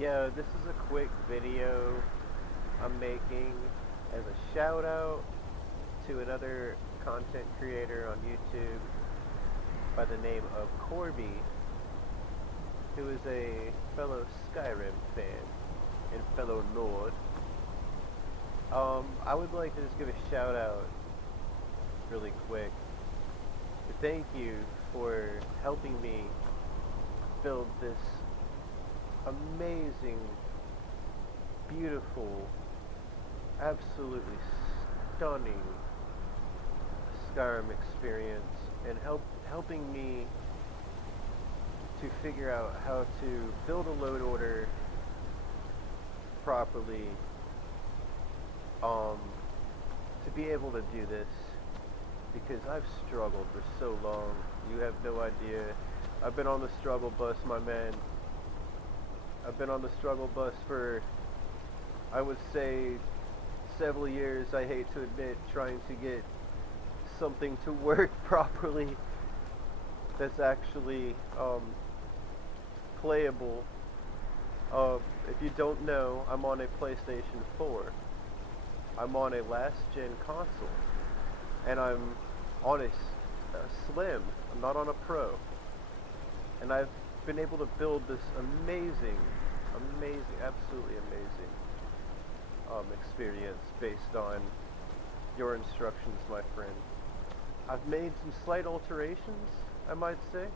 Yeah, this is a quick video I'm making as a shout out to another content creator on YouTube by the name of Koorby, who is a fellow Skyrim fan and fellow Nord. I would like to just give a shout out really quick to thank you for helping me build this amazing, beautiful, absolutely stunning Skyrim experience and helping me to figure out how to build a load order properly, to be able to do this, because I've struggled for so long. You have no idea. I've been on the struggle bus, my man. I've been on the struggle bus for, I would say, several years. I hate to admit, trying to get something to work properly that's actually playable. If you don't know, I'm on a PlayStation 4. I'm on a last-gen console, and I'm on a Slim. I'm not on a Pro, and I've been able to build this amazing, absolutely amazing experience based on your instructions, my friend. I've made some slight alterations, I might say,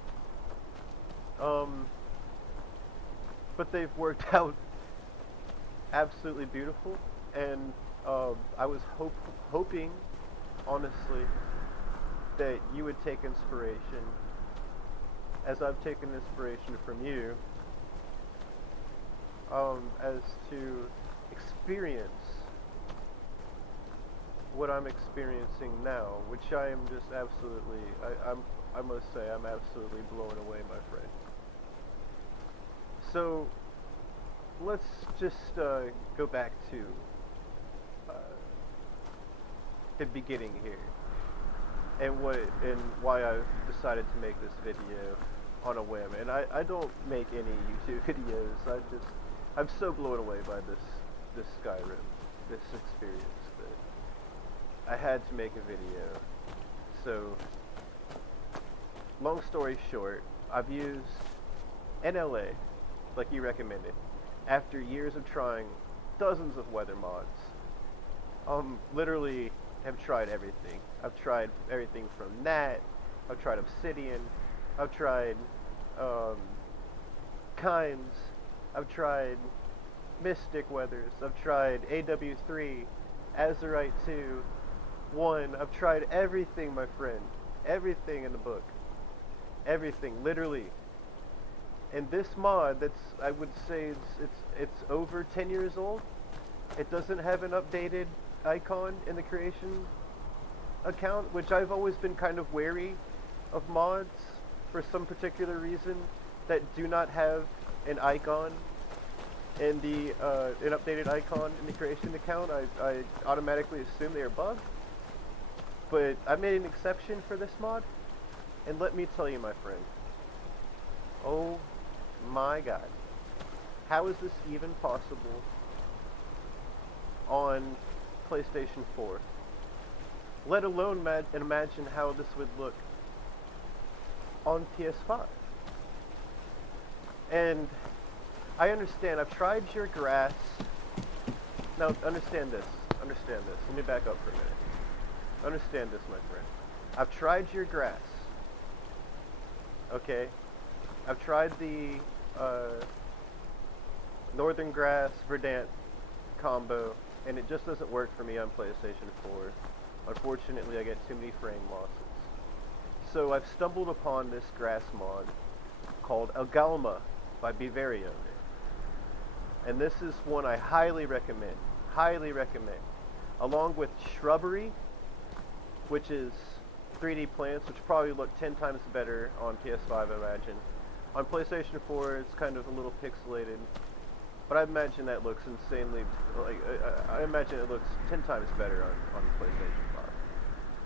but they've worked out absolutely beautiful, and I was hoping, honestly, that you would take inspiration, as I've taken inspiration from you, as to experience what I'm experiencing now, which I am just absolutely, I must say, I'm absolutely blown away, my friend. So, let's just go back to uh, the beginning here, and why I've decided to make this video on a whim. And I don't make any YouTube videos. I'm so blown away by this Skyrim, this experience, that I had to make a video. So, long story short, I've used NLA, like you recommended, after years of trying dozens of weather mods. Literally have tried everything. I've tried everything from Nat, I've tried Obsidian, I've tried Kimes, I've tried Mystic Weathers, I've tried AW3, Azurite 2, 1, I've tried everything, my friend. Everything in the book. Everything, literally. And this mod, I would say it's over 10 years old. It doesn't have an updated icon in the creation account, which I've always been kind of wary of mods for some particular reason that do not have an icon in the an updated icon in the creation account. I automatically assume they are bugged, but I made an exception for this mod, and let me tell you, my friend, oh my god, how is this even possible on PlayStation 4? Let alone imagine how this would look on PS5. And I understand, I've tried your grass. Now, understand this. Let me back up for a minute. Understand this, my friend. I've tried your grass. Okay? I've tried the Northern Grass Verdant combo, and it just doesn't work for me on PlayStation 4. Unfortunately, I get too many frame losses. So I've stumbled upon this grass mod called Algalma by Bavarian. And this is one I highly recommend. Highly recommend. Along with Shrubbery, which is 3D plants, which probably look 10 times better on PS5, I imagine. On PlayStation 4, it's kind of a little pixelated, but I imagine that looks insanely, like, I imagine it looks 10 times better on PlayStation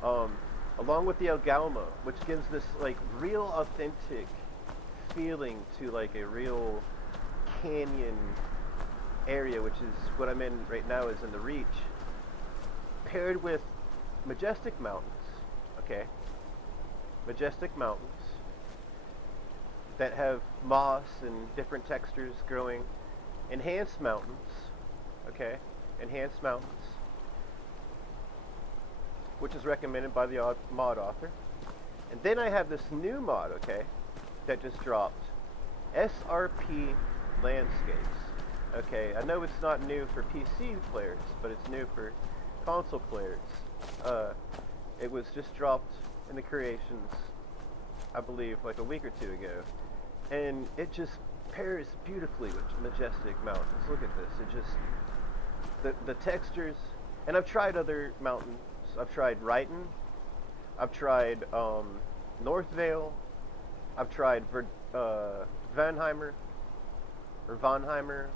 5. Along with the Algalma, which gives this, like, real authentic feeling to, like, a real canyon area, which is what I'm in right now, is in the Reach, paired with majestic mountains, okay? Majestic mountains that have moss and different textures growing. Enhanced mountains, okay? Enhanced mountains, which is recommended by the mod author. And then I have this new mod, okay, that just dropped. SRP landscapes. Okay, I know it's not new for PC players, but it's new for console players. It was just dropped in the creations, I believe, like a week or two ago. And it just pairs beautifully with majestic mountains. Look at this. It just, the textures, and I've tried other mountains. I've tried Righton, I've tried Northvale, I've tried Vanheimer, or Vonheimer.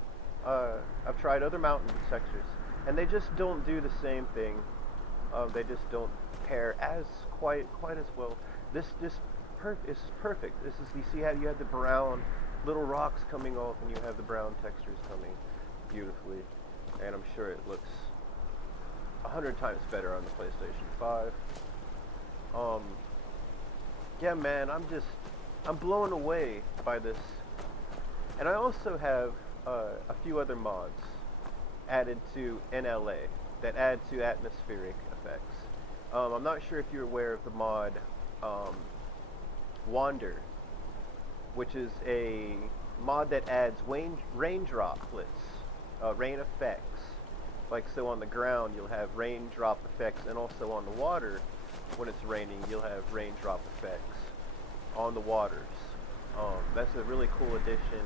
I've tried other mountain textures, and they just don't do the same thing. They just don't pair as quite as well. This is perfect. This is, you see how you have the brown little rocks coming off, and you have the brown textures coming beautifully, and I'm sure it looks 100 times better on the PlayStation 5. Yeah, man, I'm blown away by this. And I also have a few other mods added to NLA that add to atmospheric effects. I'm not sure if you're aware of the mod Wander, which is a mod that adds rain droplets, rain effects. Like, so on the ground you'll have raindrop effects, and also on the water, when it's raining, you'll have raindrop effects on the waters. That's a really cool addition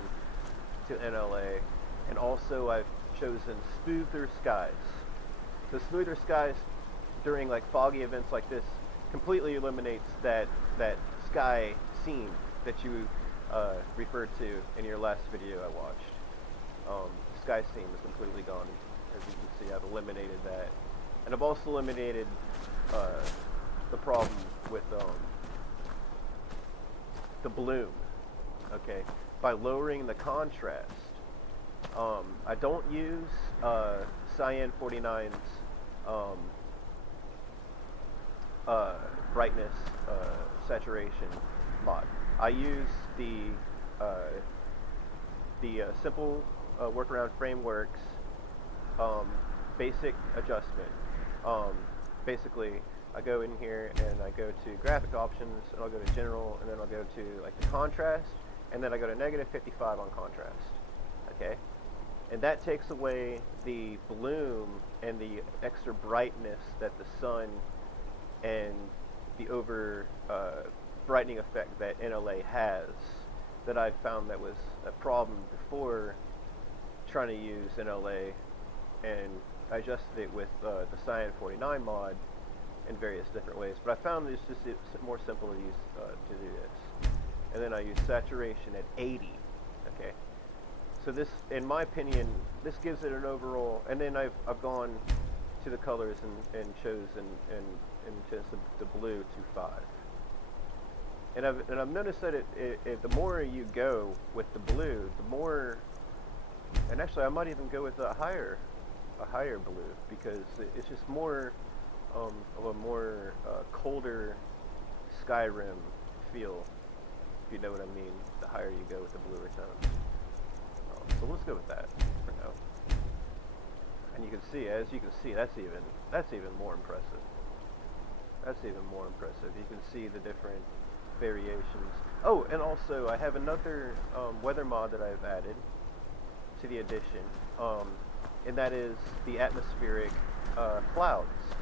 to NLA. And also I've chosen smoother skies. So smoother skies during like foggy events like this completely eliminates that sky scene that you referred to in your last video I watched. The sky scene is completely gone. As you can see, I've eliminated that. And I've also eliminated the problem with the bloom, okay, by lowering the contrast. I don't use Cyan 49's brightness saturation mod. I use the simple workaround frameworks basic adjustment. Basically, I go in here and I go to graphic options, and I'll go to general, and then I'll go to like the contrast, and then I go to -55 on contrast. Okay, and that takes away the bloom and the extra brightness that the sun and the over brightening effect that NLA has, that I found that was a problem before trying to use NLA, and I adjusted it with the Cyan 49 mod in various different ways, but I found it's just more simple to use to do this. And then I use saturation at 80. Okay, so this, in my opinion, this gives it an overall. And then I've gone to the colors and chosen and just the blue to 5. And I've noticed that the more you go with the blue, the more. And actually, I might even go with a higher blue, because it's just more of a more colder Skyrim feel, if you know what I mean. The higher you go with the bluer tones. So let's go with that for now. And you can see, as you can see, that's even more impressive. That's even more impressive. You can see the different variations. Oh, and also I have another weather mod that I've added to the edition, and that is the atmospheric clouds.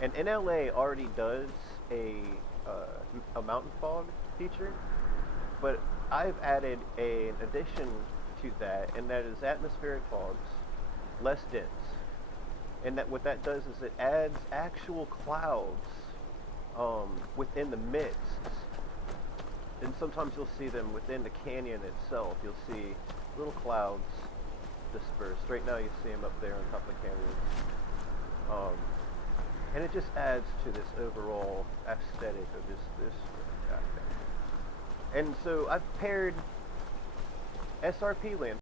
And NLA already does a mountain fog feature, but I've added an addition to that, and that is atmospheric fogs, less dense. And that what that does is it adds actual clouds within the mists. And sometimes you'll see them within the canyon itself. You'll see little clouds dispersed. Right now you see them up there on top of the canyon. And it just adds to this overall aesthetic of this thing. And so I've paired SRP land.